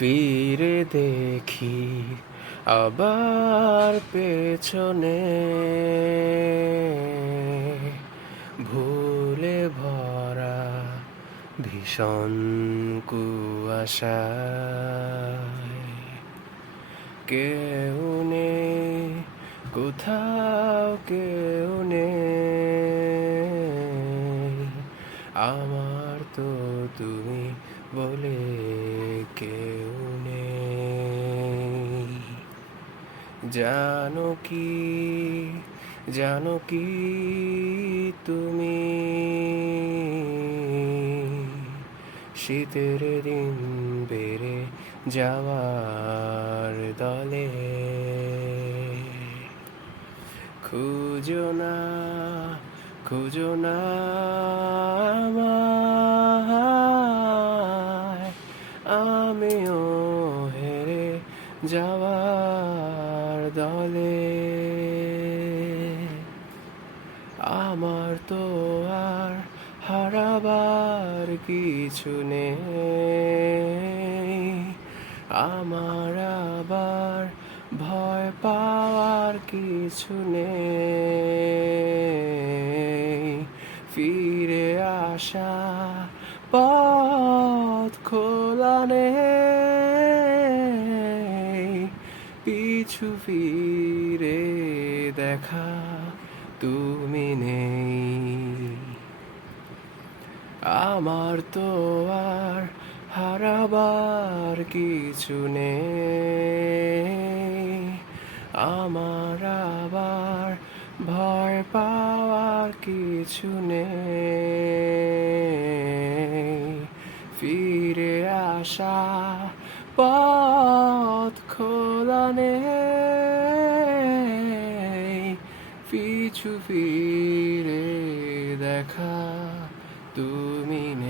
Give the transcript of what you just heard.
ফিরে দেখি আবার পেছনে, ভুলে ভরা ভীষণ কুয়াশায় কেউ নেই, কোথাও কেউ নেই আমার, তো তুমি বলে কেউ নেই। জানো কি, জানো কি তুমি শীতের দিন বেড়ে যাওয়ার দলে খুঁজো না, খুঁজো না আমায়, আমিও হেরে যাওয়ার দলে। আমার তো আর হারাবার কিছু নেই, আমার আবার ভয় পাওয়ার কিছু নেই। ফিরে আসা পথ খোলা নেই, পিছু ফিরে দেখা তুমি নেই। আমার তো আর হারাবার কিছু নেই, আমার আবার ভয় পাওয়ার কিছু নেই। ফিরে আসা পথ খোলা নেই, পিছু ফিরে দেখা তুমি নেই।